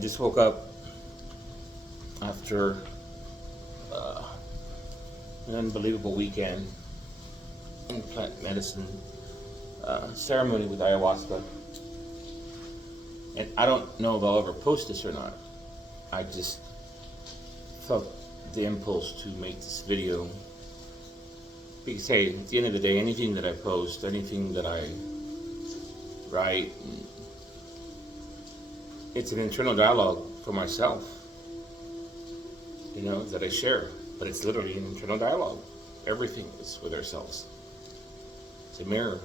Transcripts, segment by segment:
just woke up after an unbelievable weekend in plant medicine ceremony with ayahuasca. And I don't know if I'll ever post this or not. I just felt the impulse to make this video because, hey, at the end of the day, anything that I post, anything that I write, it's an internal dialogue for myself, that I share. But it's literally an internal dialogue. Everything is with ourselves. It's a mirror.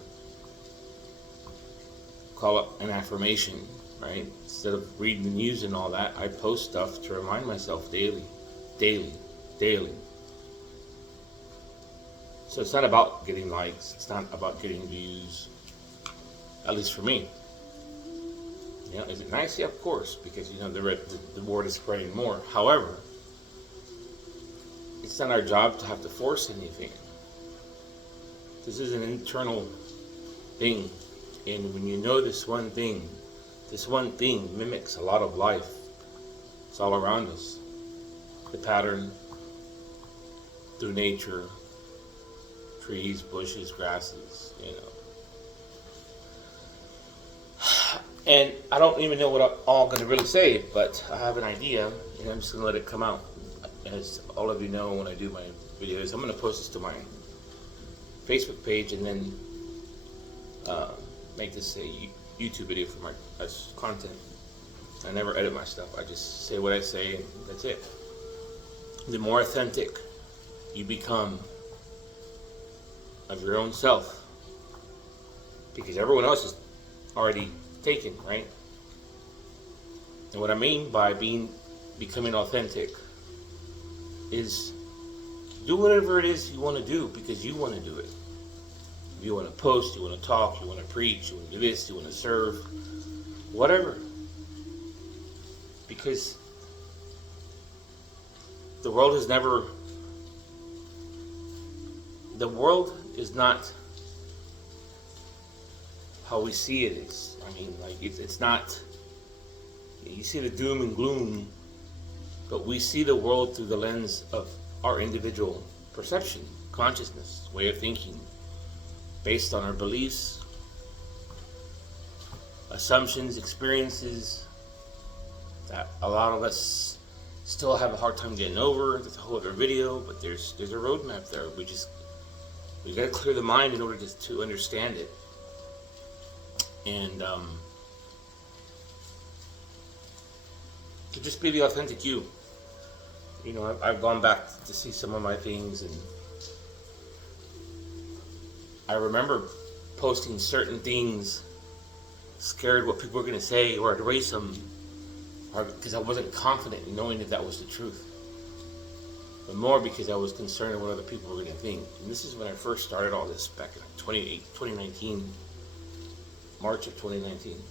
Call it an affirmation, right? Instead of reading the news and all that, I post stuff to remind myself daily. So it's not about getting likes. It's not about getting views. At least for me. Is it nice? Yeah, of course, because the word is spreading more. However, it's not our job to have to force anything. This is an internal thing, and when you know this one thing mimics a lot of life. It's all around us. The pattern through nature, trees, bushes, grasses, And I don't even know what I'm all going to really say, but I have an idea, and I'm just going to let it come out. As all of you know, when I do my videos, I'm going to post this to my Facebook page and then make this a YouTube video for my as content. I never edit my stuff. I just say what I say, and that's it. The more authentic you become of your own self, because everyone else is already taken, right? And what I mean by becoming authentic is do whatever it is you want to do because you want to do it. If you want to post, you want to talk, you want to preach, you want to do this, you want to serve, whatever. Because the world is not how we see it is. It's not, you see the doom and gloom, but we see the world through the lens of our individual perception, consciousness, way of thinking, based on our beliefs, assumptions, experiences that a lot of us still have a hard time getting over. That's a whole other video, but there's a roadmap there. We got to clear the mind in order to understand it. And to just be the authentic you. I've gone back to see some of my things, and I remember posting certain things, scared what people were going to say, or I'd erase them, or because I wasn't confident in knowing that was the truth. But more because I was concerned what other people were going to think. And this is when I first started all this back in 2019, March of 2019.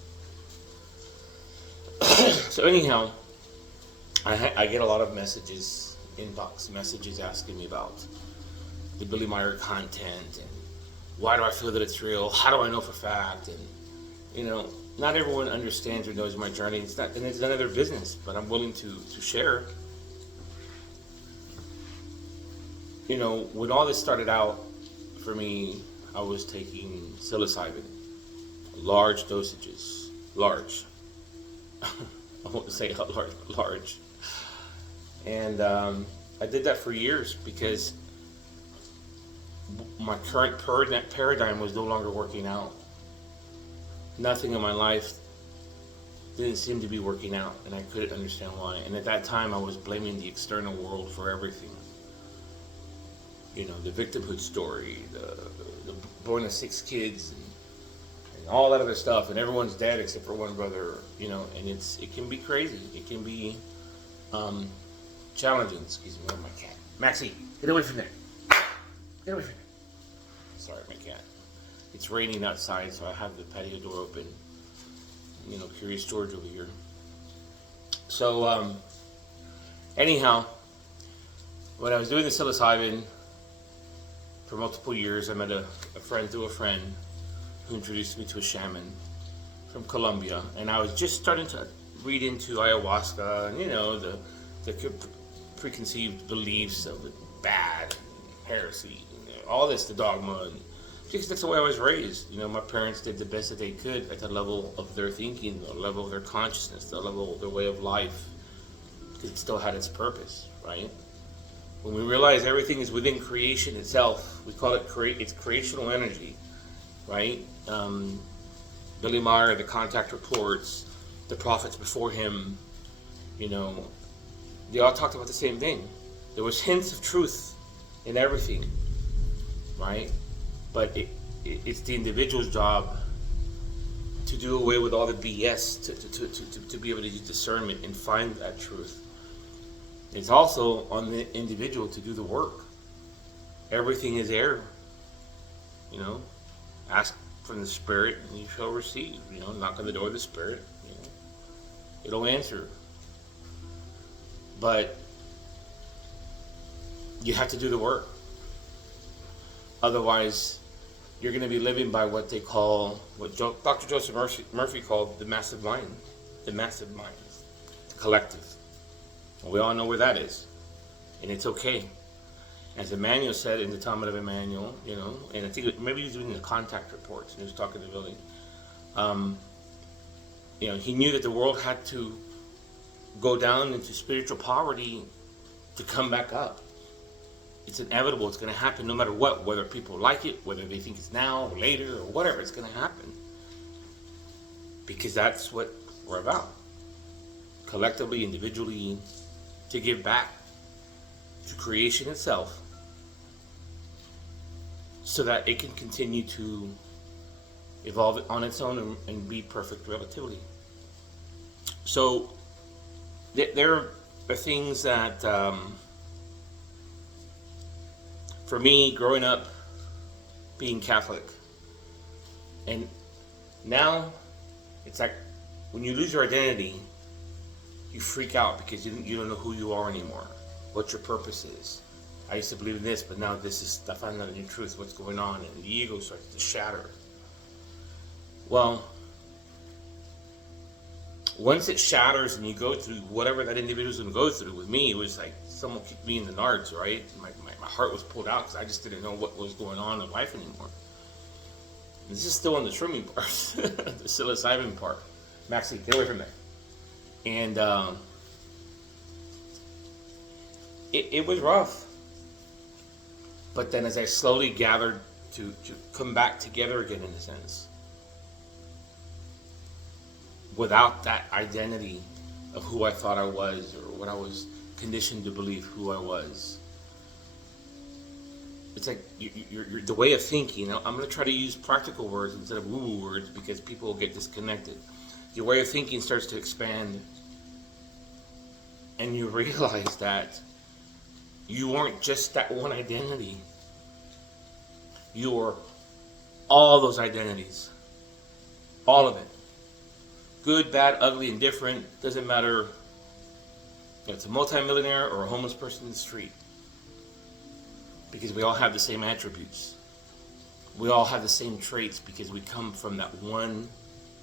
So anyhow, I get a lot of messages, inbox messages asking me about the Billy Meyer content and why do I feel that it's real? How do I know for fact? And not everyone understands or knows my journey. It's none of their business, but I'm willing to share. When all this started out for me, I was taking psilocybin, large dosages, large. I won't say how large. And I did that for years because my current paradigm was no longer working out. Nothing in my life didn't seem to be working out, and I couldn't understand why. And at that time, I was blaming the external world for everything. The victimhood story, the born of 6 kids, and all that other stuff, and everyone's dead except for one brother, and it can be crazy. It can be challenging. Excuse me, my cat. Maxie, get away from there. Get away from there. Sorry, my cat. It's raining outside, so I have the patio door open. Curious George over here. So, anyhow, when I was doing the psilocybin for multiple years, I met a friend through a friend who introduced me to a shaman from Colombia, and I was just starting to read into ayahuasca and, the preconceived beliefs of it, bad, heresy, all this, the dogma. And because that's the way I was raised. My parents did the best that they could at the level of their thinking, the level of their consciousness, the level of their way of life, because it still had its purpose, right? When we realize everything is within creation itself, we call it it's creational energy, right? Billy Meyer, the contact reports, the prophets before him, they all talked about the same thing. There was hints of truth in everything, right? But it's the individual's job to do away with all the BS, to be able to use discernment and find that truth. It's also on the individual to do the work. Everything is there. Ask from the Spirit and you shall receive. Knock on the door of the Spirit. It'll answer. But you have to do the work. Otherwise, you're going to be living by what they call, what Dr. Joseph Murphy called the massive mind. The massive mind. The collective. And we all know where that is. And it's okay. As Emmanuel said in the Talmud of Emmanuel, and I think maybe he was doing the contact reports, and he was talking to Billy. He knew that the world had to go down into spiritual poverty to come back up. It's inevitable. It's going to happen no matter what, whether people like it, whether they think it's now or later or whatever. It's going to happen. Because that's what we're about. Collectively, individually, to give back to creation itself so that it can continue to evolve on its own and be perfect relativity. So there are things that, for me, growing up, being Catholic, and now it's like when you lose your identity, you freak out because you don't know who you are anymore, what your purpose is. I used to believe in this, but now I find out a new truth, what's going on, and the ego starts to shatter. Well, once it shatters and you go through whatever that individual's going to go through, with me, it was like someone kicked me in the nards, right? My heart was pulled out because I just didn't know what was going on in life anymore. And this is still on the trimming part, the psilocybin part. Maxie, get away from there. And it was rough. But then as I slowly gathered to come back together again, in a sense, without that identity of who I thought I was or what I was conditioned to believe who I was. It's like you're the way of thinking. I'm going to try to use practical words instead of woo-woo words because people will get disconnected. Your way of thinking starts to expand, and you realize that you aren't just that one identity. You're all those identities. All of it. Good, bad, ugly, indifferent. Doesn't matter if it's a multimillionaire or a homeless person in the street. Because we all have the same attributes. We all have the same traits because we come from that one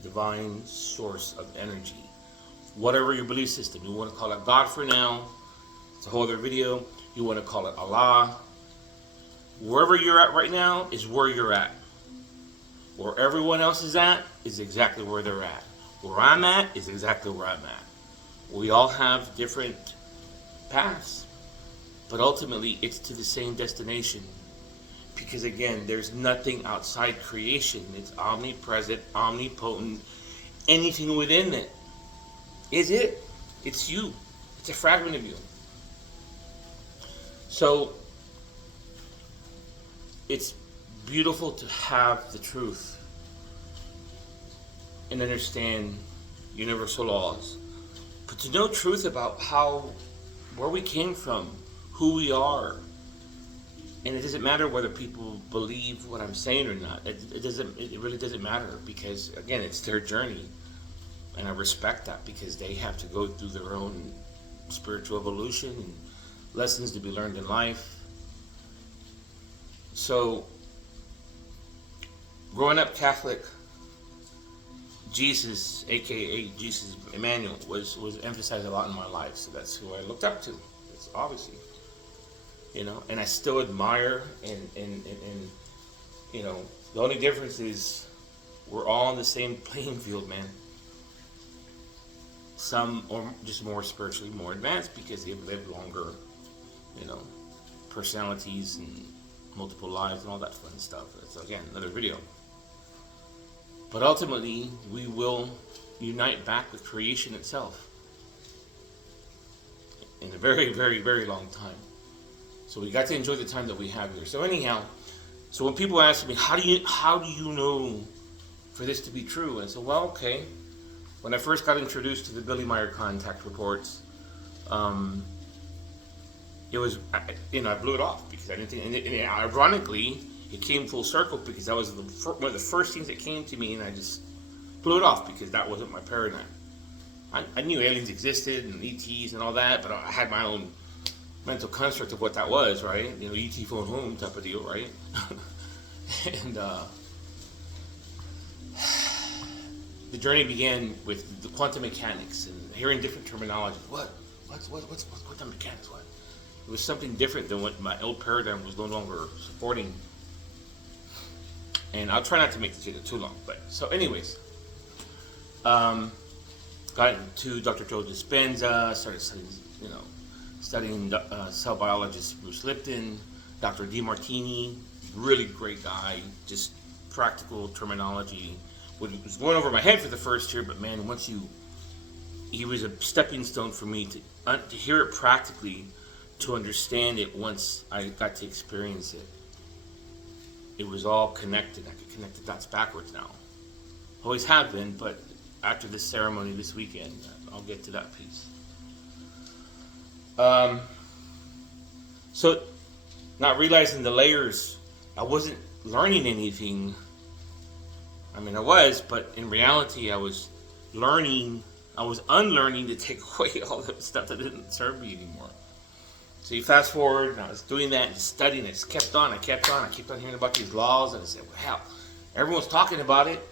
divine source of energy. Whatever your belief system, you want to call it God for now, it's a whole other video. You want to call it Allah. Wherever you're at right now is where you're at. Where everyone else is at is exactly where they're at. Where I'm at is exactly where I'm at. We all have different paths, but ultimately it's to the same destination. Because again, there's nothing outside creation. It's omnipresent, omnipotent. Anything within it is it. It's you. It's a fragment of you. So it's beautiful to have the truth and understand universal laws, but to know truth about where we came from, who we are. And it doesn't matter whether people believe what I'm saying or not. It really doesn't matter, because again, it's their journey, and I respect that because they have to go through their own spiritual evolution and lessons to be learned in life. So, growing up Catholic, Jesus, aka Jesus Emmanuel, was emphasized a lot in my life. So that's who I looked up to. It's obviously, and I still admire and the only difference is we're all on the same playing field, man. Some are just more spiritually more advanced because they've lived longer, you know, personalities and multiple lives and all that fun stuff. That's again another video. But ultimately, we will unite back with creation itself in a very, very, very long time. So we got to enjoy the time that we have here. So anyhow, so when people ask me, how do you know for this to be true? And I said, well, okay. When I first got introduced to the Billy Meyer contact reports, it was, I blew it off because I didn't think, and ironically, it came full circle because that was one of the first things that came to me, and I just blew it off because that wasn't my paradigm. I knew aliens existed and ETs and all that, but I had my own mental construct of what that was, right? ET phone home type of deal, right? And the journey began with the quantum mechanics and hearing different terminology. What's quantum mechanics? What? It was something different than what my old paradigm was no longer supporting. And I'll try not to make this video too long. But so, anyways, got into Dr. Joe Dispenza. Started studying cell biologist Bruce Lipton, Dr. DeMartini, really great guy. Just practical terminology. It was going over my head for the first year, but man, he was a stepping stone for me to hear it practically, to understand it once I got to experience it. It was all connected. I could connect the dots backwards now. Always have been, but after this ceremony this weekend, I'll get to that piece. So, not realizing the layers, I wasn't learning anything. I mean, I was, but in reality, I was unlearning to take away all the stuff that didn't serve me anymore. So you fast forward, and I was doing that and studying. I just kept on. I kept on hearing about these laws, and I said, well, hell, everyone's talking about it.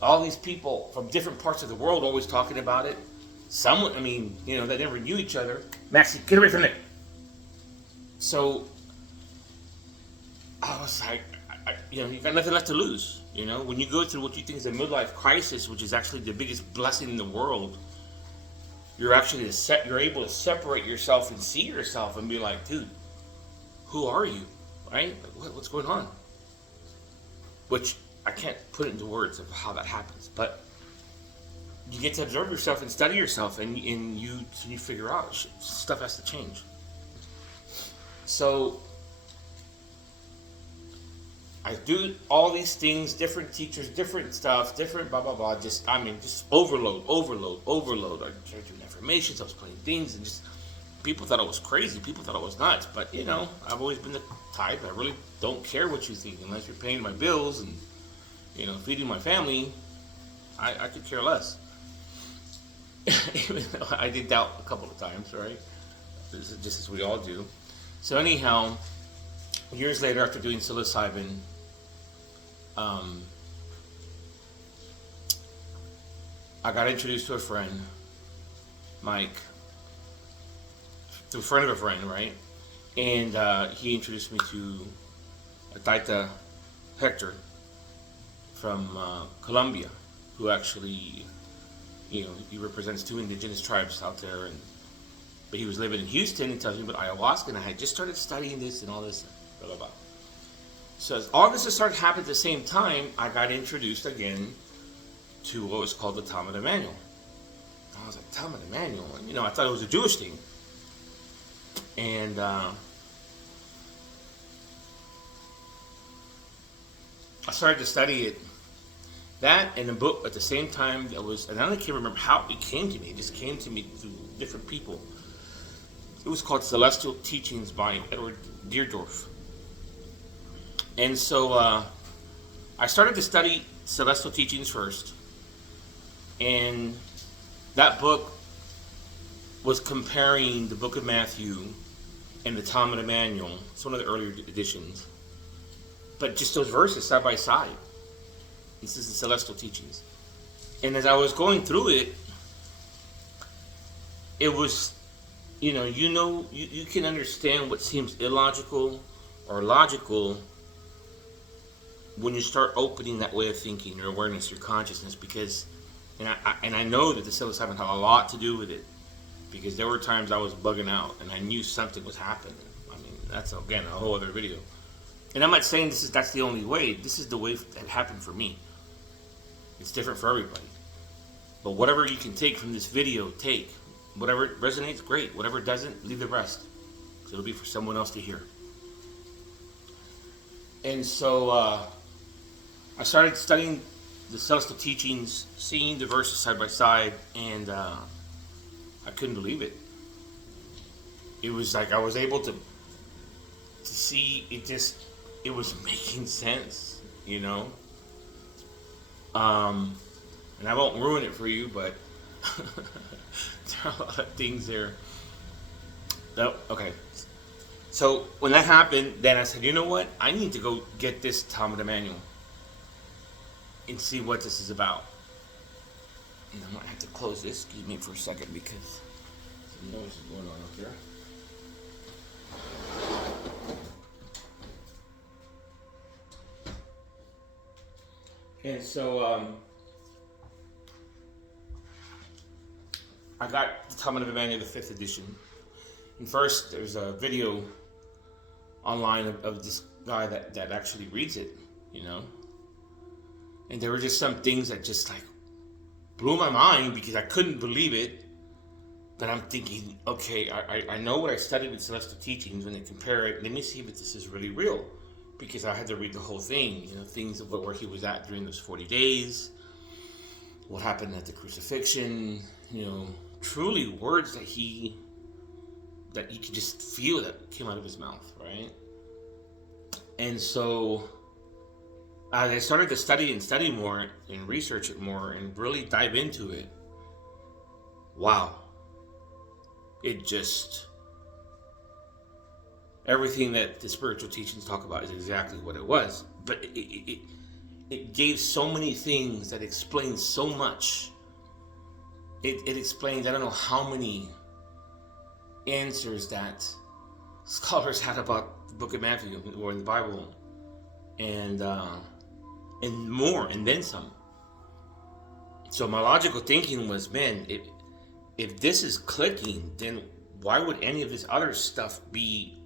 All these people from different parts of the world always talking about it. Someone, they never knew each other. Maxie, get away from it. So I was like, you got nothing left to lose. When you go through what you think is a midlife crisis, which is actually the biggest blessing in the world, you're able to separate yourself and see yourself and be like, dude, who are you, right? Like, what's going on? Which I can't put into words of how that happens, but you get to observe yourself and study yourself, and you figure out stuff has to change. So I do all these things, different teachers, different stuff, different blah, blah, blah. Just overload. I started doing affirmations, I was playing things, and just people thought I was crazy. People thought I was nuts. But, I've always been the type, I really don't care what you think. Unless you're paying my bills and, feeding my family, I could care less. Even though I did doubt a couple of times, right? Just as we all do. So anyhow, years later, after doing psilocybin, I got introduced to a friend, Mike, through a friend of a friend, right? And he introduced me to Taita Hector from Colombia, who actually, he represents 2 indigenous tribes out there, but he was living in Houston and tells me about ayahuasca, and I had just started studying this and all this, blah, blah, blah. So as all this started happening at the same time, I got introduced again to what was called the Talmud Manual. I was like, Talmud Manual? I thought it was a Jewish thing. And I started to study it. That and a book at the same time and I can't remember how it came to me. It just came to me through different people. It was called Celestial Teachings by Edward Deardorff. And so I started to study Celestial Teachings first. And that book was comparing the book of Matthew and the Talmud Manual. It's one of the earlier editions. But just those verses side by side. This is the Celestial Teachings. And as I was going through it, it was, you can understand what seems illogical or logical when you start opening that way of thinking, your awareness, your consciousness, because, and I know that the psilocybin had a lot to do with it, because there were times I was bugging out and I knew something was happening. I mean, that's again a whole other video. And I'm not saying that's the only way. This is the way that happened for me. It's different for everybody. But whatever you can take from this video, take. Whatever resonates, great. Whatever doesn't, leave the rest. So it'll be for someone else to hear. And so I started studying the celestial teachings, seeing the verses side by side, and I couldn't believe it. It was like I was able to see it was making sense, And I won't ruin it for you, but there are a lot of things there. Oh, okay. So when that happened, then I said, you know what? I need to go get this Talmud manual and see what this is about. And I might have to close this. Excuse me for a second because some noise is going on up here. And so I got the Talmud of Manual, the 5th edition. And first, there's a video online of this guy that actually reads it, And there were just some things that just like blew my mind because I couldn't believe it. But I'm thinking, okay, I know what I studied with celestial teachings. When they compare it, let me see if this is really real. Because I had to read the whole thing, things of where he was at during those 40 days, what happened at the crucifixion, truly words that you could just feel that came out of his mouth, right? And so as I started to study more and research it more and really dive into it, wow, it just, everything that the spiritual teachings talk about is exactly what it was. But it gave so many things that explained so much. It explained, I don't know how many answers that scholars had about the book of Matthew or in the Bible, and more, and then some. So my logical thinking was, man, if this is clicking, then why would any of this other stuff be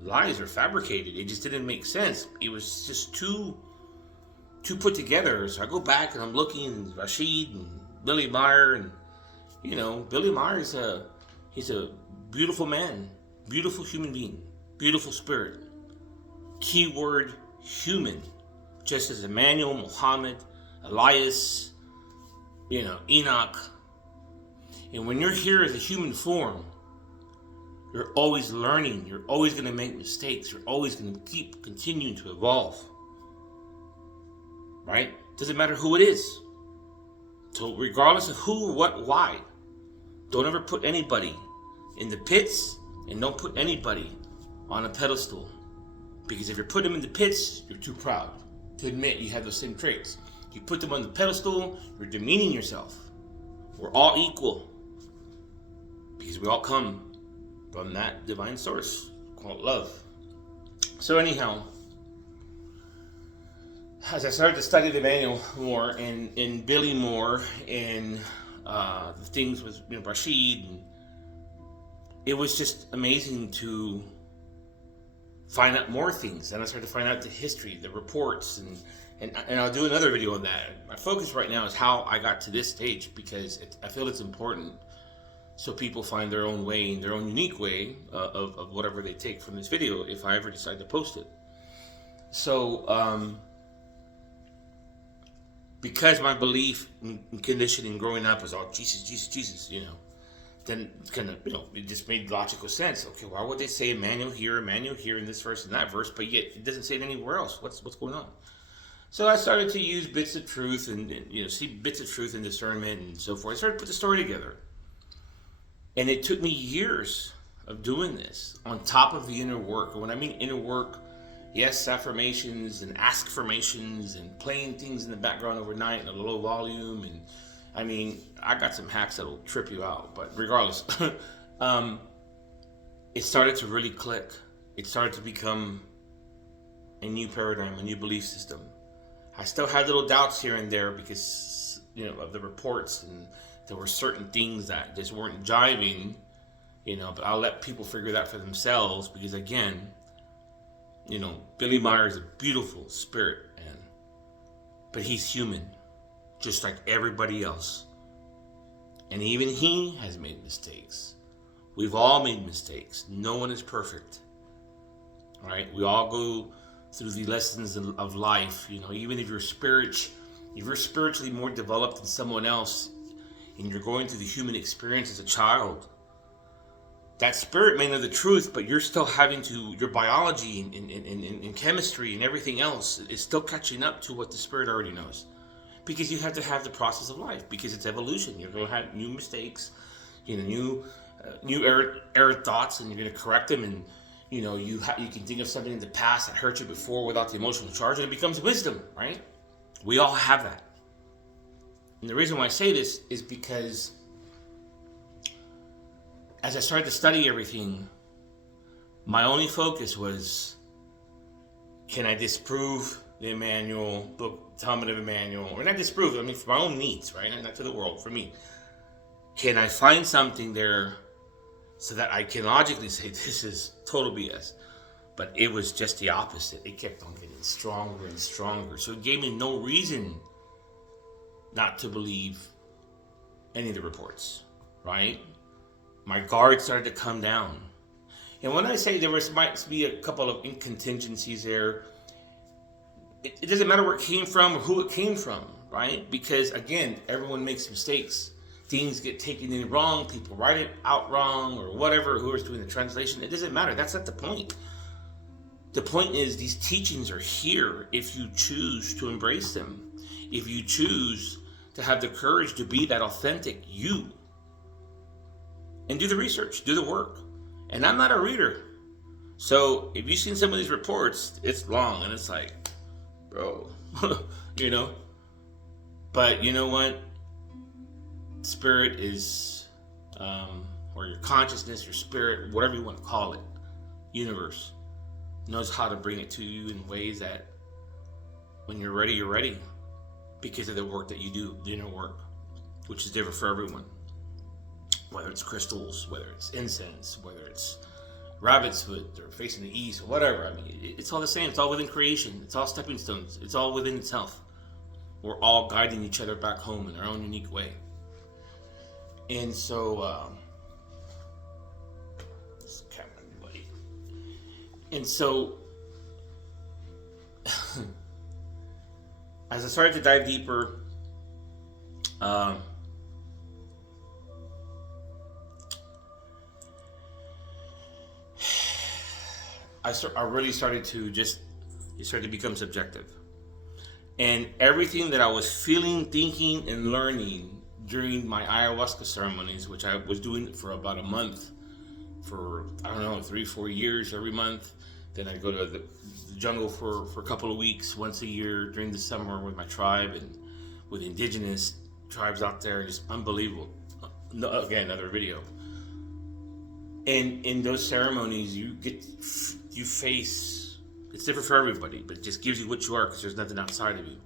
lies or fabricated? It just didn't make sense. It was just too put together. So I go back and I'm looking at Rashid and Billy Meyer, and Billy Meyer he's a beautiful man, beautiful human being, beautiful spirit. Keyword human, just as Emmanuel, Muhammad, Elias, Enoch. And when you're here as a human form, you're always learning. You're always going to make mistakes. You're always going to keep continuing to evolve. Right? Doesn't matter who it is. So regardless of who, what, why, don't ever put anybody in the pits, and don't put anybody on a pedestal. Because if you're putting them in the pits, you're too proud to admit you have those same traits. You put them on the pedestal, you're demeaning yourself. We're all equal. Because we all come from that divine source called love. So anyhow, as I started to study the manual more and Billy more and the things with Rashid, and it was just amazing to find out more things. And I started to find out the history, the reports, and I'll do another video on that. My focus right now is how I got to this stage, because I feel it's important so people find their own way, their own unique way of whatever they take from this video, if I ever decide to post it. So, because my belief in conditioning growing up was all Jesus, Jesus, Jesus, then kind of, it just made logical sense. Okay, why would they say Emmanuel here in this verse and that verse, but yet it doesn't say it anywhere else? What's going on? So I started to use bits of truth and see bits of truth and discernment and so forth. I started to put the story together. And it took me years of doing this on top of the inner work. And when I mean inner work, yes, affirmations and ask-formations and playing things in the background overnight in a low volume and I mean, I got some hacks that'll trip you out, but regardless, um, it started to really click. It started to become a new paradigm, a new belief system. I still had little doubts here and there because, of the reports, and there were certain things that just weren't jiving, but I'll let people figure that for themselves because, again, Billy Meyer is a beautiful spirit, but he's human, just like everybody else. And even he has made mistakes. We've all made mistakes. No one is perfect. All right? We all go through the lessons of life. Even if you're spiritually more developed than someone else, and you're going through the human experience as a child, that spirit may know the truth, but you're still having to, your biology and chemistry and everything else is still catching up to what the spirit already knows. Because you have to have the process of life, because it's evolution. You're going to have new mistakes, new error thoughts, and you're going to correct them. And you can think of something in the past that hurt you before without the emotional charge, and it becomes wisdom, right? We all have that. And the reason why I say this is because as I started to study everything, my only focus was, can I disprove the Emmanuel book, Talmud of Emmanuel, or not disprove it, for my own needs, right? Not to the world, for me. Can I find something there so that I can logically say this is total BS? But it was just the opposite. It kept on getting stronger and stronger. So it gave me no reason not to believe any of the reports, right? My guard started to come down. And when I say might be a couple of incontingencies there, it doesn't matter where it came from or who it came from, right? Because, again, everyone makes mistakes. Things get taken in wrong. People write it out wrong or whatever, whoever's doing the translation. It doesn't matter. That's not the point. The point is these teachings are here if you choose to embrace them. If you choose to have the courage to be that authentic you. And do the research. Do the work. And I'm not a reader. So if you've seen some of these reports, it's long and it's like, bro, But you know what? Spirit is, or your consciousness, your spirit, whatever you want to call it, universe, knows how to bring it to you in ways that when you're ready, because of the work that you do, the inner work, which is different for everyone. Whether it's crystals, whether it's incense, whether it's rabbit's foot or facing the east or whatever. It's all the same. It's all within creation. It's all stepping stones. It's all within itself. We're all guiding each other back home in our own unique way. And so, this camera, buddy. And so, as I started to dive deeper, I really started to it started to become subjective. And everything that I was feeling, thinking, and learning during my ayahuasca ceremonies, which I was doing for about a month, for, 3-4 years every month. Then I'd go to the jungle for a couple of weeks, once a year during the summer with my tribe and with indigenous tribes out there. Just unbelievable. Again, another video. And in those ceremonies, you face, it's different for everybody, but it just gives you what you are because there's nothing outside of you.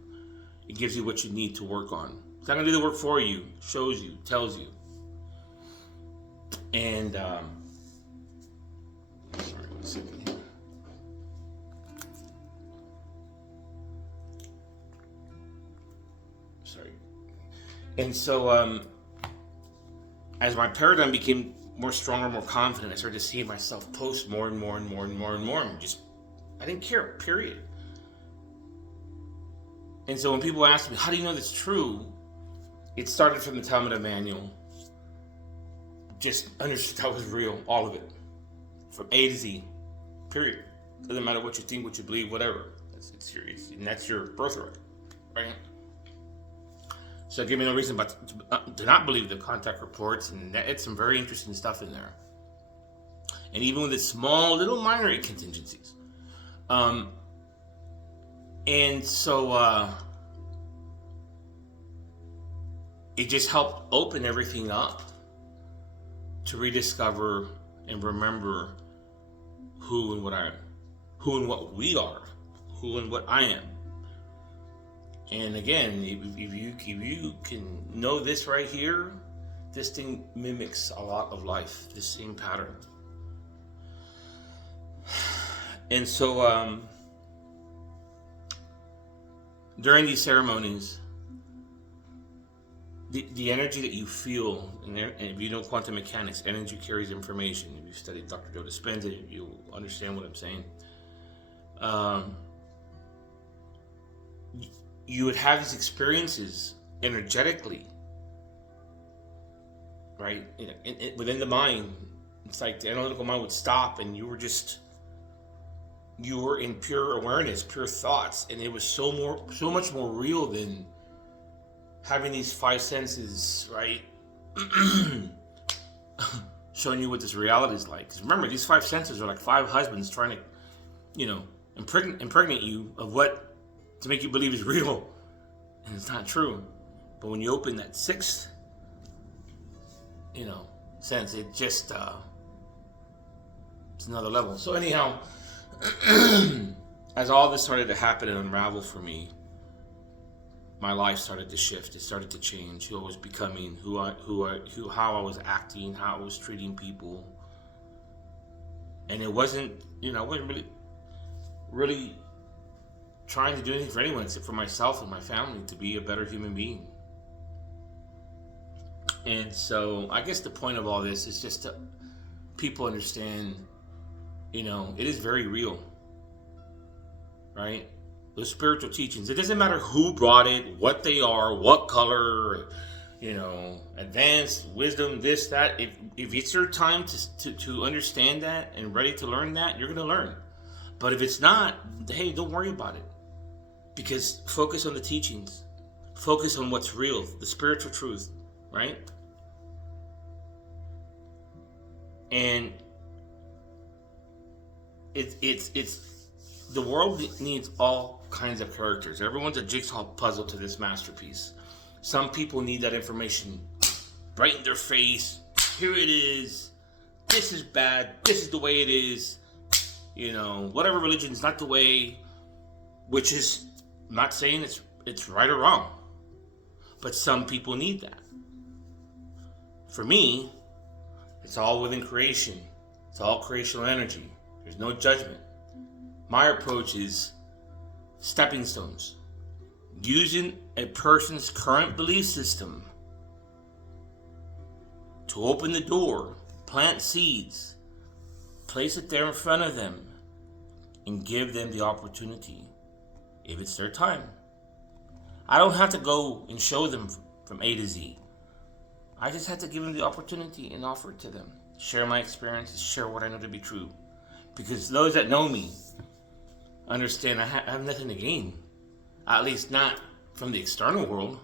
It gives you what you need to work on. It's not going to do the work for you, shows you, tells you. And, sorry, 1 second here. Sorry. And so, as my paradigm became more stronger, more confident, I started to see myself post more and more and more and more and more. And I didn't care, period. And so when people ask me, how do you know that's true? It started from the Talmud of Emmanuel. Just understood that was real, all of it. From A to Z, period. Doesn't matter what you think, what you believe, whatever. And that's your birthright, right? So it gave me no reason but to not believe the contact reports, and it's some very interesting stuff in there. And even with the small, little minor contingencies. And so it just helped open everything up to rediscover and remember who and what we are, who and what I am. And again, if you can know this right here, this thing mimics a lot of life, the same pattern. And so during these ceremonies, the energy that you feel, and if you know quantum mechanics, energy carries information. If you studied Dr. Joe Dispenza, you'll understand what I'm saying. You would have these experiences energetically, right? Within the mind, it's like the analytical mind would stop, and you were in pure awareness, pure thoughts, and it was so much more real than having these five senses, right? Showing you what this reality is like. Because remember, these five senses are like five husbands trying to, impregnate you of what to make you believe is real, and it's not true. But when you open that sixth, sense, it just it's another level. So anyhow, as all this started to happen and unravel for me, my life started to shift. It started to change. Who I was becoming, how I was acting, how I was treating people, and it wasn't, I wasn't really trying to do anything for anyone except for myself and my family to be a better human being. And so I guess the point of all this is just to people understand, it is very real, right? Those spiritual teachings, it doesn't matter who brought it, what they are, what color, advanced wisdom, this, that. If it's your time to understand that and ready to learn that, you're going to learn. But if it's not, hey, don't worry about it. Because focus on the teachings. Focus on what's real, the spiritual truth, right? And it's the world needs all kinds of characters. Everyone's a jigsaw puzzle to this masterpiece. Some people need that information right in their face. Here it is. This is bad. This is the way it is. Whatever religion is not the way, which is not saying it's right or wrong. But some people need that. For me, it's all within creation. It's all creational energy. There's no judgment. My approach is stepping stones. Using a person's current belief system to open the door, plant seeds, place it there in front of them, and give them the opportunity, if it's their time. I don't have to go and show them from A to Z. I just have to give them the opportunity and offer it to them. Share my experiences, share what I know to be true. Because those that know me understand I have nothing to gain. At least not from the external world.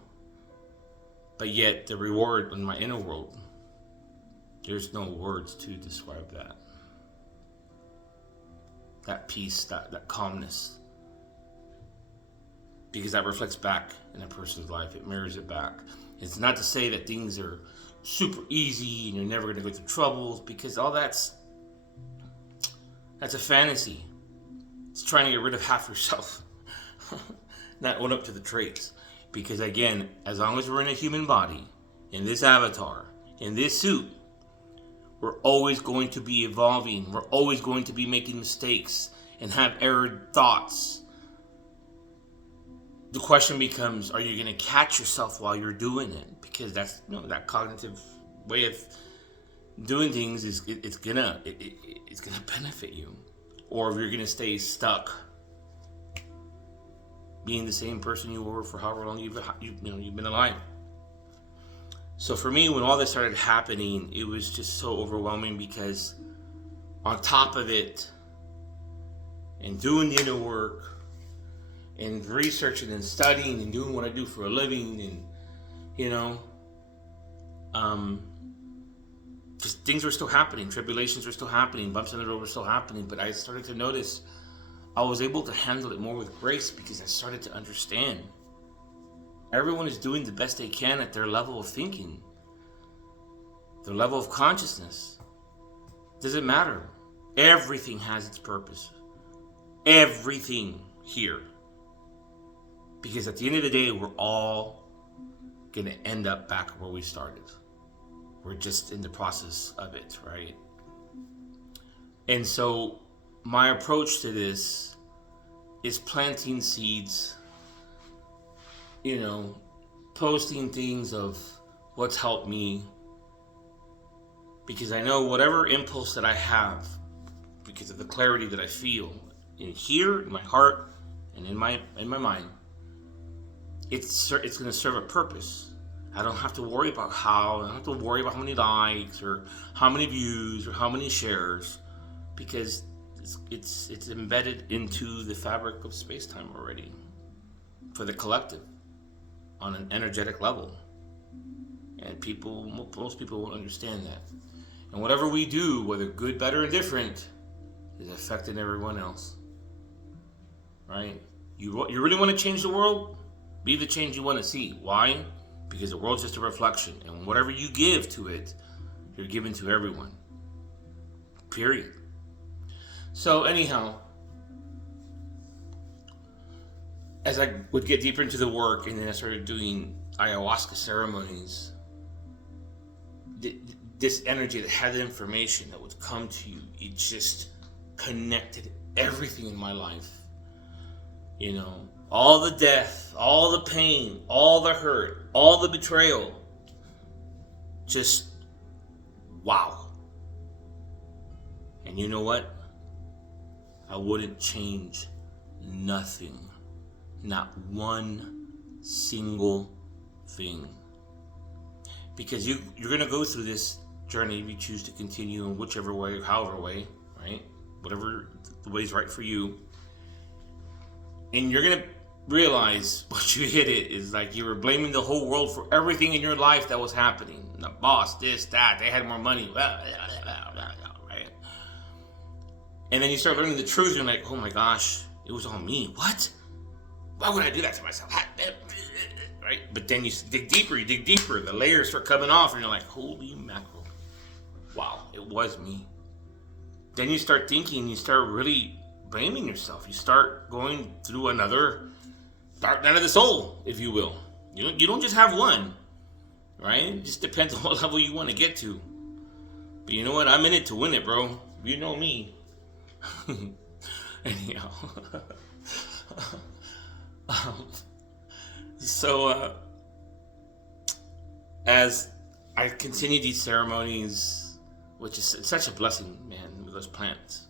But yet the reward in my inner world, there's no words to describe that. That peace, that calmness. Because that reflects back in a person's life. It mirrors it back. It's not to say that things are super easy and you're never going to go through troubles, because all that's a fantasy. It's trying to get rid of half yourself. Not own up to the traits. Because again, as long as we're in a human body, in this avatar, in this suit, we're always going to be evolving. We're always going to be making mistakes and have errored thoughts. The question becomes, are you going to catch yourself while you're doing it? Because that's, that cognitive way of doing things is it's gonna benefit you. Or if you're gonna stay stuck being the same person you were for however long you've been alive. So for me, when all this started happening, it was just so overwhelming, because on top of it, and doing the inner work, and researching and studying and doing what I do for a living, and just things were still happening, tribulations were still happening, bumps in the road were still happening, but I started to notice I was able to handle it more with grace, because I started to understand Everyone is doing the best they can at their level of thinking, their level of consciousness. Doesn't matter. Everything has its purpose. Everything here. Because at the end of the day, we're all going to end up back where we started. We're just in the process of it, right? And so my approach to this is planting seeds, posting things of what's helped me. Because I know whatever impulse that I have, because of the clarity that I feel in here, in my heart, and in my mind, it's going to serve a purpose. I don't have to worry about I don't have to worry about how many likes or how many views or how many shares, because it's embedded into the fabric of space-time already for the collective on an energetic level. And most people won't understand that. And whatever we do, whether good, better, or different, is affecting everyone else. Right? You really want to change the world? Be the change you want to see. Why? Because the world's just a reflection. And whatever you give to it, you're giving to everyone. Period. So anyhow, as I would get deeper into the work, and then I started doing ayahuasca ceremonies, this energy that had the information that would come to you, it just connected everything in my life. All the death, all the pain, all the hurt, all the betrayal. Just wow. And you know what? I wouldn't change nothing. Not one single thing. Because you're going to go through this journey if you choose to continue in whichever way or however way, right? Whatever the way is right for you. And you're going to realize once you hit it is like you were blaming the whole world for everything in your life that was happening. The boss, this, that, they had more money, right? And then you start learning the truth, and you're like, oh my gosh, it was all me. What? Why would I do that to myself? Right? But then you dig deeper, the layers start coming off, and you're like, holy mackerel. Wow, it was me. Then you start thinking, you start really blaming yourself. You start going through another dark night of the soul, if you will. You don't just have one, right? It just depends on what level you want to get to. But you know what? I'm in it to win it, bro. You know me. Anyhow. So as I continue these ceremonies, which is such a blessing, man, with those plants,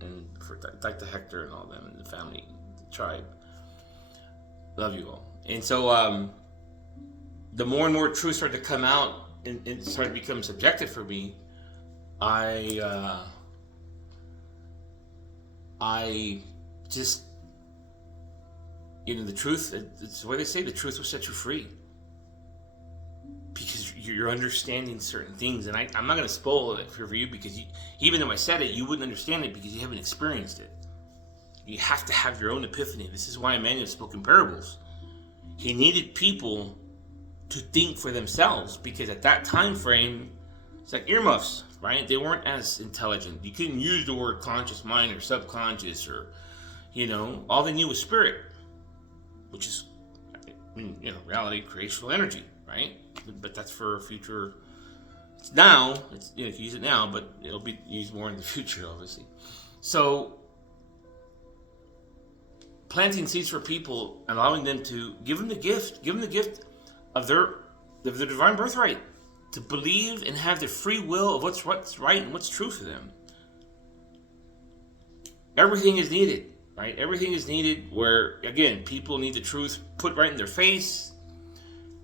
and for like the Hector and all them, and the family, the tribe, love you all. And so the more and more truth started to come out and started to become subjective for me, I just, the truth, it's the way they say, the truth will set you free. Because you're understanding certain things. And I'm not going to spoil it for you, because even though I said it, you wouldn't understand it because you haven't experienced it. You have to have your own epiphany. This is why Emmanuel spoke in parables. He needed people to think for themselves, because at that time frame, it's like earmuffs, right? They weren't as intelligent. You couldn't use the word conscious mind or subconscious or, all they knew was spirit, which is, reality, creational energy, right? But that's for future. It's now, you can use it now, but it'll be used more in the future, obviously. So, planting seeds for people, allowing them to give them the gift of their divine birthright, to believe and have the free will of what's right and what's true for them. Everything is needed, right? Everything is needed where, again, people need the truth put right in their face.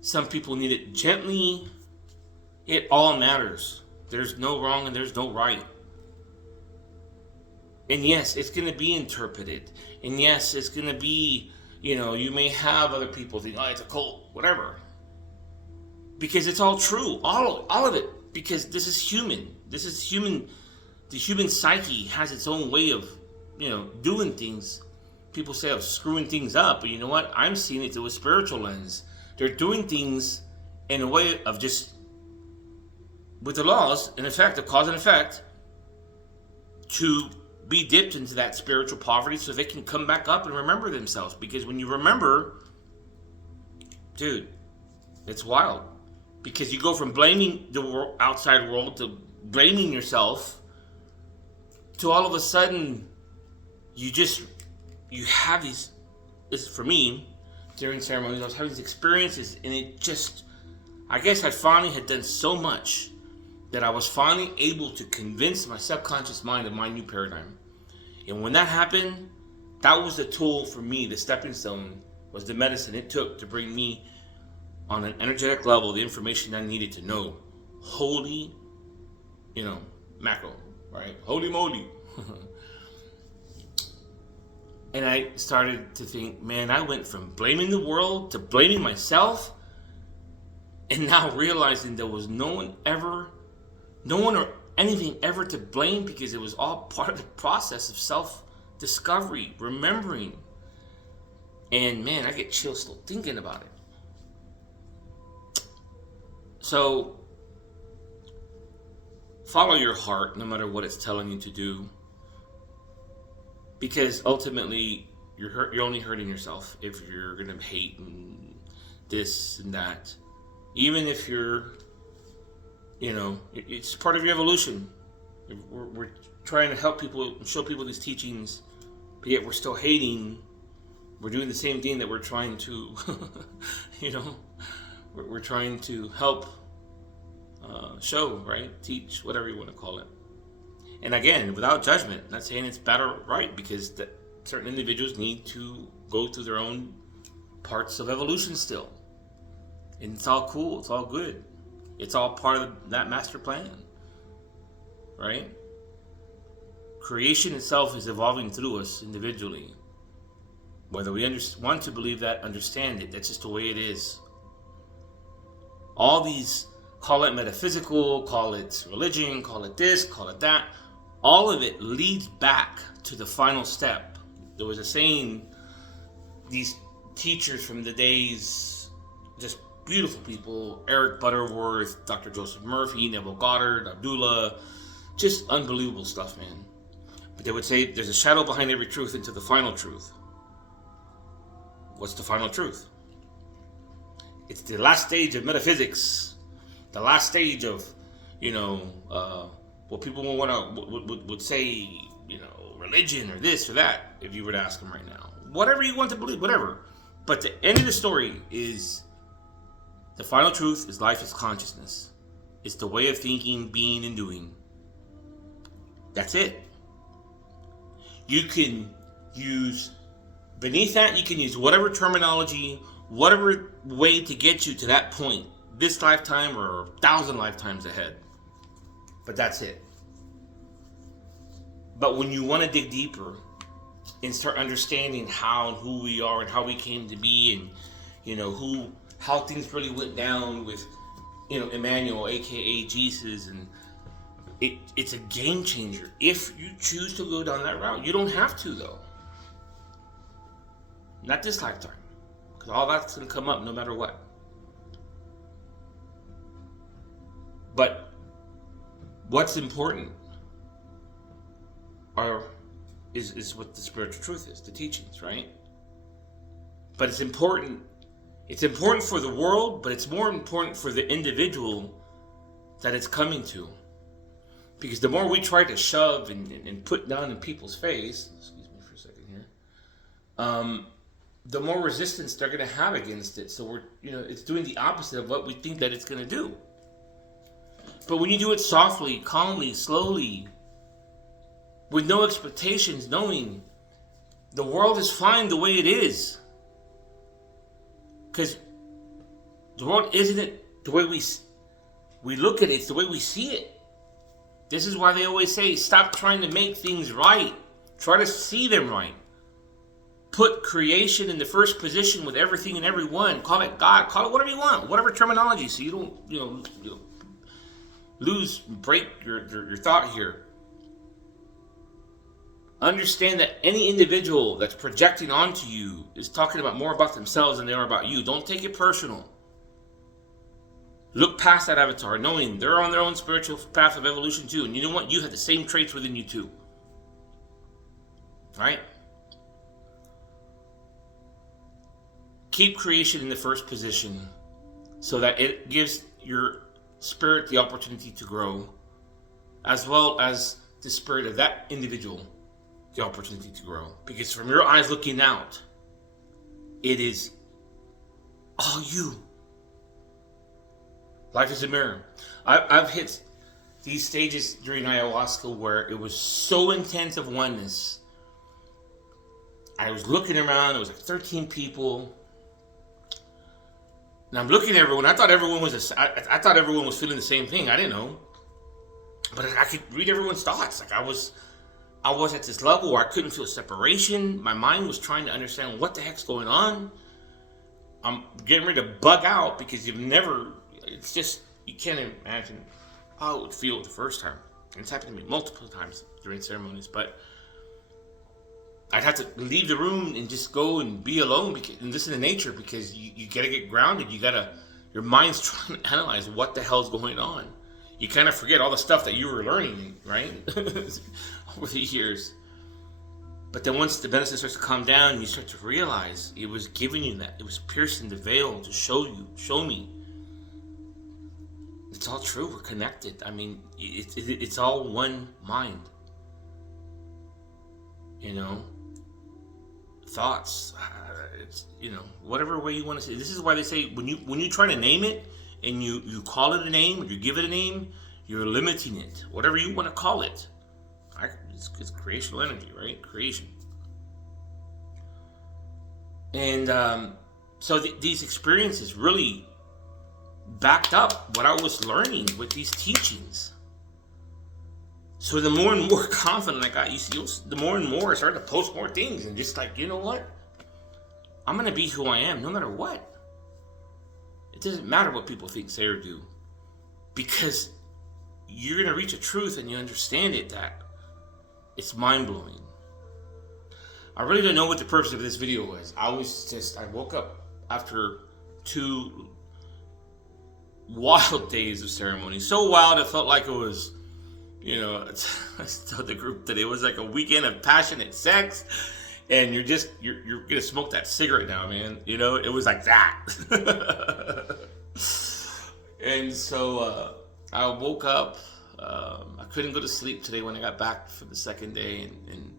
Some people need it gently. It all matters. There's no wrong and there's no right. And yes, it's going to be interpreted. And yes, it's going to be, you may have other people think, oh, it's a cult, whatever. Because it's all true, all of it. Because this is human. This is human. The human psyche has its own way of, doing things. People say, screwing things up. But you know what? I'm seeing it through a spiritual lens. They're doing things in a way of just, with the laws, in effect, of cause and effect, to be dipped into that spiritual poverty so they can come back up and remember themselves. Because when you remember, dude, it's wild. Because you go from blaming the outside world to blaming yourself to all of a sudden you have these, this for me, during ceremonies, I was having these experiences, and it just, I guess I finally had done so much that I was finally able to convince my subconscious mind of my new paradigm. And when that happened, that was the tool for me, the stepping stone, was the medicine it took to bring me on an energetic level the information I needed to know. Holy, mackerel, right? Holy moly. And I started to think, man, I went from blaming the world to blaming myself, and now realizing there was no one or anything ever to blame, because it was all part of the process of self-discovery, remembering. And man, I get chills still thinking about it. So, follow your heart no matter what it's telling you to do. Because ultimately, you're only hurting yourself if you're going to hate and this and that. Even if you're, it's part of your evolution. We're trying to help people and show people these teachings, but yet we're still hating. We're doing the same thing that we're trying to, we're trying to help show, right? Teach, whatever you want to call it. And again, without judgment, not saying it's bad or right, because certain individuals need to go through their own parts of evolution still. And it's all cool, it's all good. It's all part of that master plan, right? Creation itself is evolving through us individually. Whether we want to believe that, understand it, that's just the way it is. All these, call it metaphysical, call it religion, call it this, call it that, all of it leads back to the final step. There was a saying, these teachers from the days, just beautiful people, Eric Butterworth, Dr. Joseph Murphy, Neville Goddard, Abdullah, just unbelievable stuff, man. But they would say there's a shadow behind every truth into the final truth. What's the final truth? It's the last stage of metaphysics, the last stage of, what people would say, religion or this or that, if you were to ask them right now. Whatever you want to believe, whatever. But the end of the story is, the final truth is life is consciousness. It's the way of thinking, being, and doing. That's it. You can use, beneath that, you can use whatever terminology, whatever way to get you to that point, this lifetime or 1,000 lifetimes ahead. But that's it. But when you want to dig deeper and start understanding how and who we are and how we came to be, and how things really went down with Emmanuel, aka Jesus, and it's a game changer if you choose to go down that route. You don't have to, though. Not this lifetime, because all that's going to come up no matter what. But what's important is what the spiritual truth is, the teachings, right? But it's important for the world, but it's more important for the individual that it's coming to. Because the more we try to shove and put down in people's face, excuse me for a second here, the more resistance they're going to have against it. So it's doing the opposite of what we think that it's going to do. But when you do it softly, calmly, slowly, with no expectations, knowing the world is fine the way it is. Because the world isn't the way we look at it, it's the way we see it. This is why they always say, stop trying to make things right. Try to see them right. Put creation in the first position with everything and everyone. Call it God. Call it whatever you want. Whatever terminology. So you don't break your thought here. Understand that any individual that's projecting onto you is talking about more about themselves than they are about you. Don't take it personal. Look past that avatar, knowing they're on their own spiritual path of evolution too. And you know what? You have the same traits within you too. Right? Keep creation in the first position so that it gives your spirit the opportunity to grow, as well as the spirit of that individual the opportunity to grow. Because from your eyes looking out, it is all you. Life is a mirror. I've hit these stages during ayahuasca where it was so intense of oneness. I was looking around, it was like 13 people. And I'm looking at everyone. I thought everyone was I thought everyone was feeling the same thing. I didn't know. But I could read everyone's thoughts. Like I was at this level where I couldn't feel separation. My mind was trying to understand what the heck's going on. I'm getting ready to bug out because it's just, you can't imagine how it would feel the first time. And it's happened to me multiple times during ceremonies, but I'd have to leave the room and just go and be alone and listen to nature, because you gotta get grounded. Your mind's trying to analyze what the hell's going on. You kind of forget all the stuff that you were learning, right? Over the years. But then once the medicine starts to calm down, you start to realize it was giving you that. It was piercing the veil to show me. It's all true. We're connected. I mean, it's all one mind. You know? Thoughts. It's, whatever way you want to say. This is why they say when you try to name it, and you call it a name, or you give it a name, you're limiting it. Whatever you want to call it. It's creational energy, right? Creation. And so these experiences really backed up what I was learning with these teachings. So the more and more confident I got, the more and more I started to post more things, and just like, you know what? I'm going to be who I am no matter what. It doesn't matter what people think, say, or do, because you're going to reach a truth and you understand it that it's mind-blowing. I really don't know what the purpose of this video was. I woke up after 2 wild days of ceremony. So wild, it felt like it was, I told the group that it was like a weekend of passionate sex, and you're gonna smoke that cigarette now, man. It was like that. And so I woke up. I couldn't go to sleep today when I got back for the second day, and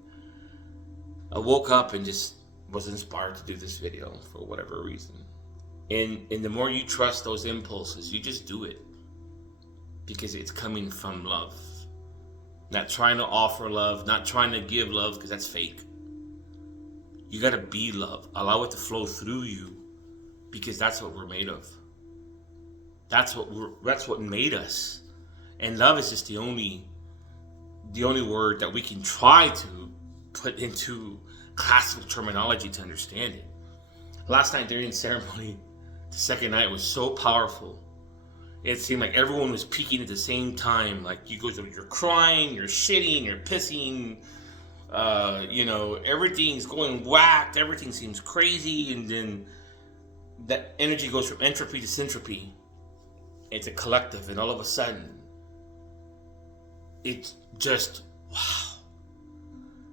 I woke up and just was inspired to do this video for whatever reason. And the more you trust those impulses, you just do it because it's coming from love. Not trying to offer love, not trying to give love, because that's fake. You gotta be love. Allow it to flow through you, because that's what we're made of. That's what made us. And love is just the only word that we can try to put into classical terminology to understand it. Last night during the ceremony, the second night, was so powerful. It seemed like everyone was peaking at the same time. Like you're crying, you're shitting, you're pissing. Everything's going whacked. Everything seems crazy, and then that energy goes from entropy to syntropy. It's a collective, and all of a sudden, it's just wow.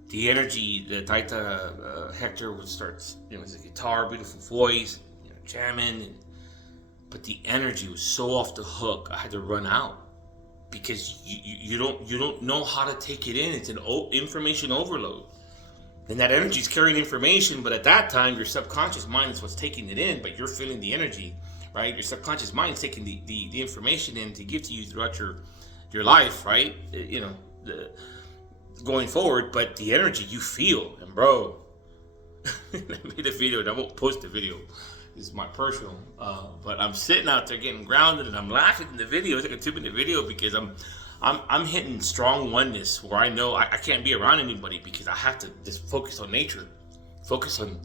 The energy, the Taita Hector would start, it's a guitar, beautiful voice, jamming, but the energy was so off the hook. I had to run out because you don't know how to take it in. It's an information overload, and that energy is carrying information. But at that time, your subconscious mind is what's taking it in, but you're feeling the energy, right? Your subconscious mind is taking the information in to give to you throughout your life, right? Going forward, but the energy you feel, and bro, I made a video, and I won't post the video. This is my personal, but I'm sitting out there getting grounded, and I'm laughing in the video. It's like a 2-minute video because I'm hitting strong oneness where I know I can't be around anybody because I have to just focus on nature, focus on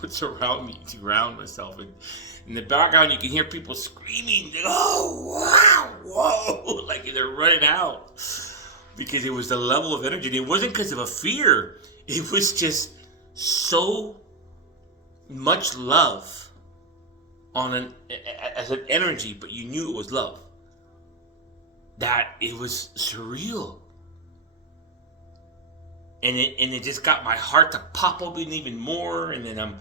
what's around me to ground myself. And in the background, you can hear people screaming, "Oh wow, whoa!" Like they're running out. because it was the level of energy. And it wasn't because of a fear. It was just so much love as an energy, but you knew it was love. That it was surreal. And it just got my heart to pop open even more, and then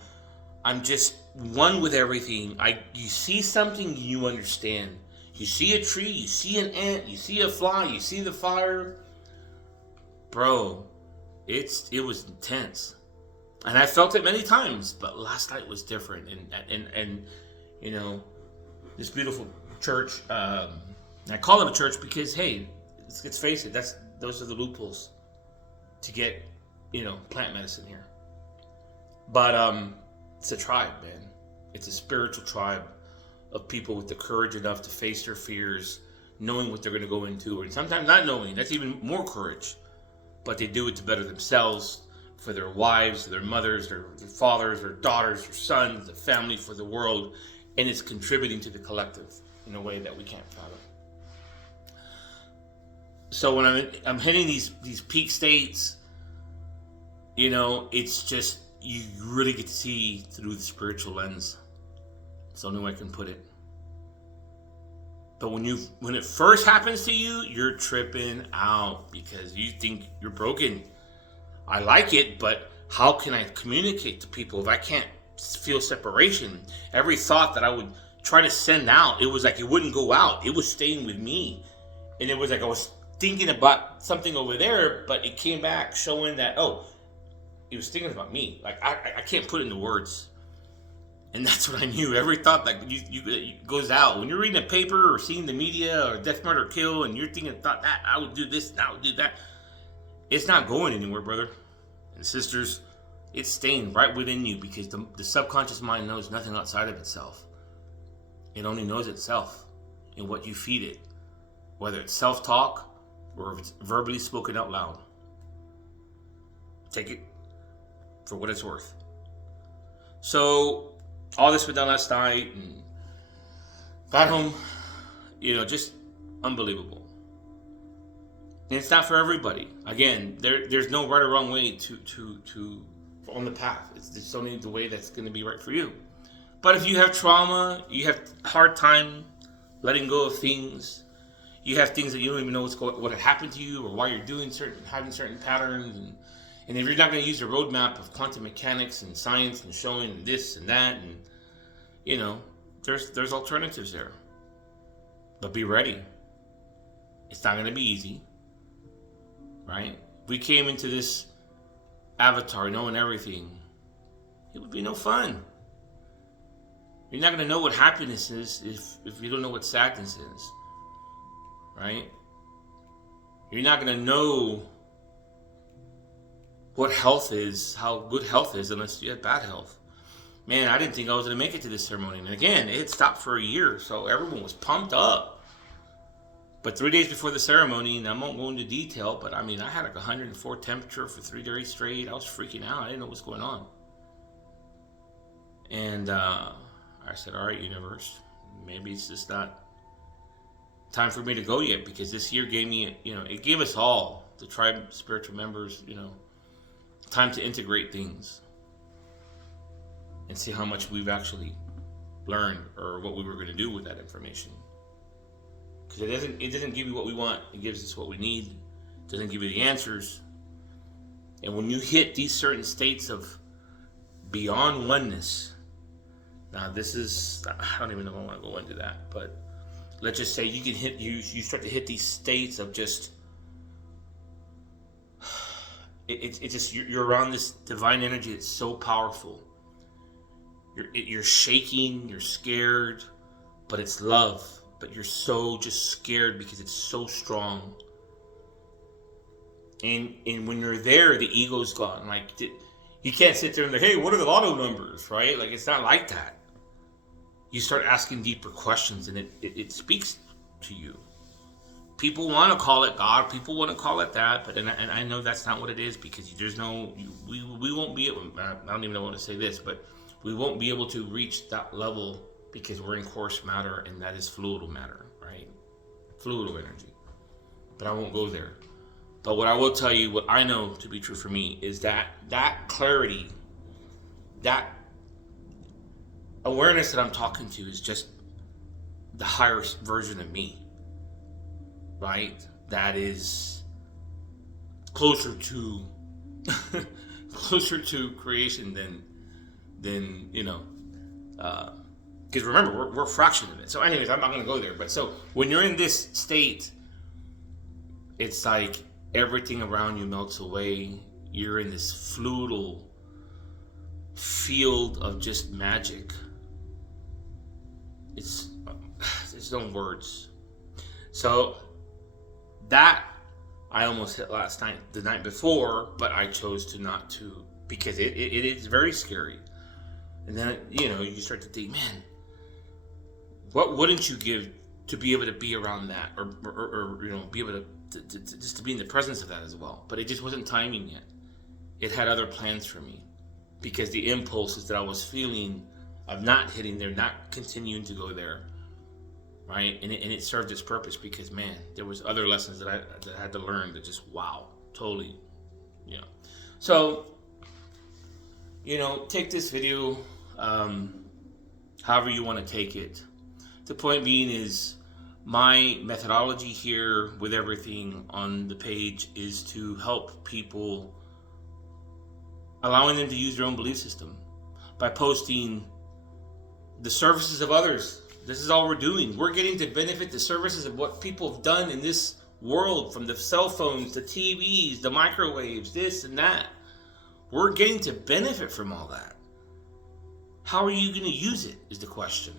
I'm just one with everything. You see something, you understand. You see a tree, you see an ant, you see a fly, you see the fire. Bro, it was intense. And I felt it many times, but last night was different. And you know, this beautiful church, I call it a church because, hey, let's face it, those are the loopholes to get, plant medicine here. But it's a tribe, man. It's a spiritual tribe of people with the courage enough to face their fears, knowing what they're going to go into, and sometimes not knowing. That's even more courage. But they do it to better themselves, for their wives, their mothers, their fathers, their daughters, their sons, the family, for the world, and it's contributing to the collective in a way that we can't fathom. So when I'm hitting these peak states, it's just, you really get to see through the spiritual lens. It's the only way I can put it. But when it first happens to you, you're tripping out because you think you're broken. I like it, but how can I communicate to people if I can't feel separation? Every thought that I would try to send out, it was like it wouldn't go out. It was staying with me. And it was like I was thinking about something over there, but it came back showing that, it was thinking about me. Like I can't put it into words. And that's what I knew. Every thought that you goes out. When you're reading a paper or seeing the media or death, murder, kill, and you're thinking, that I would do this and I would do that. It's not going anywhere, brother and sisters. It's staying right within you because the subconscious mind knows nothing outside of itself. It only knows itself and what you feed it, whether it's self-talk or if it's verbally spoken out loud. Take it for what it's worth. So all this went down last night and got home, just unbelievable. And it's not for everybody. Again, there's no right or wrong way to on the path. It's just only the way that's going to be right for you. But if you have trauma, you have hard time letting go of things, you have things that you don't even know what happened to you or why you're having certain patterns, and if you're not going to use the roadmap of quantum mechanics and science and showing this and that, and there's alternatives there. But be ready. It's not going to be easy, right? If we came into this avatar knowing everything, it would be no fun. You're not going to know what happiness is if you don't know what sadness is, right? You're not going to know what health is, how good health is, unless you have bad health. Man, I didn't think I was going to make it to this ceremony. And again, it had stopped for a year, so everyone was pumped up. But 3 days before the ceremony, and I won't go into detail, but I had like 104 temperature for 3 days straight. I was freaking out. I didn't know what was going on. And I said, all right, universe, maybe it's just not time for me to go yet, because this year gave me, it gave us all, the tribe spiritual members, time to integrate things and see how much we've actually learned or what we were going to do with that information. Because it doesn't give you what we want. It gives us what we need. It doesn't give you the answers. And when you hit these certain states of beyond oneness, now this is, I don't even know if I want to go into that, but let's just say you start to hit these states of just, it's just, you're around this divine energy that's so powerful. You're shaking, you're scared, but it's love. But you're so just scared because it's so strong. And when you're there, the ego's gone. Like, you can't sit there and like, hey, what are the lotto numbers, right? Like, it's not like that. You start asking deeper questions, and it speaks to you. People want to call it God. People want to call it that, but and I know that's not what it is, because there's no, we won't be able, I don't even know what to say this, but we won't be able to reach that level because we're in coarse matter, and that is fluidal matter, right? Fluidal energy. But I won't go there. But what I will tell you, what I know to be true for me, is that clarity, that awareness that I'm talking to is just the higher version of me, right? That is closer to closer to creation than because remember, we're a fraction of it. So anyways, I'm not going to go there. But so when you're in this state, it's like everything around you melts away. You're in this fluidal field of just magic. It's no words. So that I almost hit last night, the night before, but I chose to not to, because it is very scary. And then you start to think, man, what wouldn't you give to be able to be around that, or be able to just to be in the presence of that as well? But it just wasn't timing yet. It had other plans for me, because the impulses that I was feeling of not hitting there, not continuing to go there, right? And it served its purpose, because man, there was other lessons that I had to learn that just totally, So, take this video however you want to take it. The point being is, my methodology here with everything on the page is to help people, allowing them to use their own belief system by posting the services of others. This is all we're doing. We're getting to benefit the services of what people have done in this world, from the cell phones, the TVs, the microwaves, this and that. We're getting to benefit from all that. How are you going to use it is the question.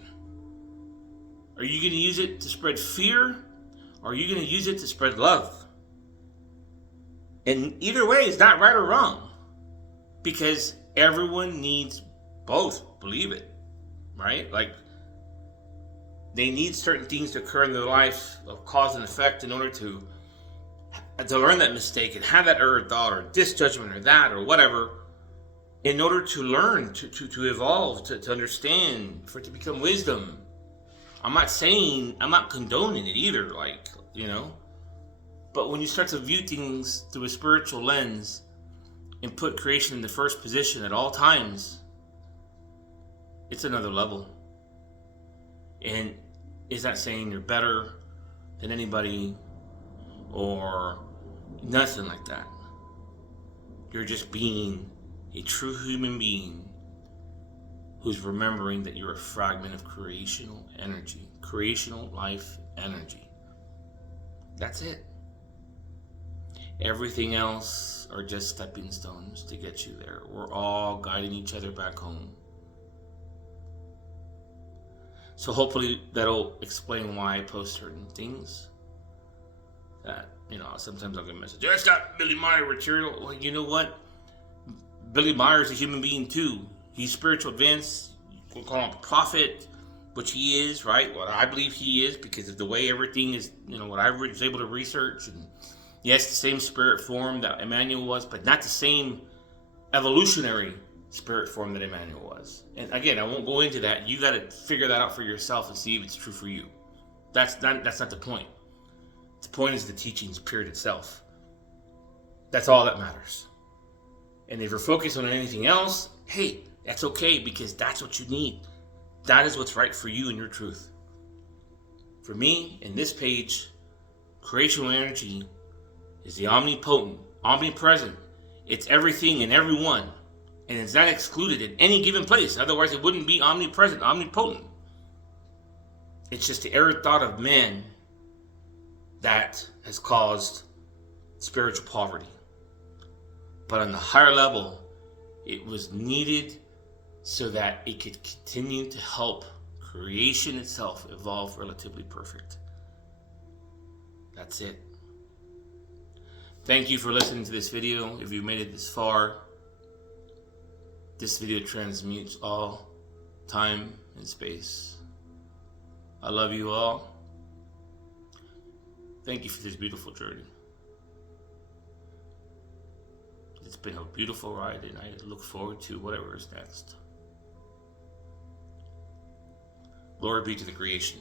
Are you going to use it to spread fear? Or are you going to use it to spread love? And either way is not right or wrong, because everyone needs both. Believe it, right? Like, they need certain things to occur in their life of cause and effect in order to learn that mistake and have that error thought or this judgment or that or whatever, in order to learn, to evolve, to understand, for it to become wisdom. I'm not condoning it either, but when you start to view things through a spiritual lens and put creation in the first position at all times, it's another level. And is that saying you're better than anybody or nothing like that? You're just being a true human being who's remembering that you're a fragment of creational energy, creational life energy. That's it. Everything else are just stepping stones to get you there. We're all guiding each other back home. So hopefully that'll explain why I post certain things. That, sometimes I'll get a message, that's not Billy Meyer material. Well, you know what? Billy Meyer is a human being too. He's spiritual advanced. You can call him a prophet, which he is, right? What I believe he is, because of the way everything is, what I was able to research. And yes, the same spirit form that Emmanuel was, but not the same evolutionary spirit form that Emmanuel was. And again, I won't go into that. You got to figure that out for yourself and see if it's true for you. That's not the point. The point is the teachings, period, itself. That's all that matters. And if you're focused on anything else, hey, that's okay, because that's what you need. That is what's right for you and your truth. For me, in this page, creational energy is the omnipotent, omnipresent. It's everything and everyone. And it's not excluded in any given place. Otherwise, it wouldn't be omnipresent, omnipotent. It's just the error thought of man that has caused spiritual poverty. But on the higher level, it was needed so that it could continue to help creation itself evolve relatively perfect. That's it. Thank you for listening to this video. If you made it this far, this video transmutes all time and space. I love you all. Thank you for this beautiful journey. It's been a beautiful ride, and I look forward to whatever is next. Glory be to the creation.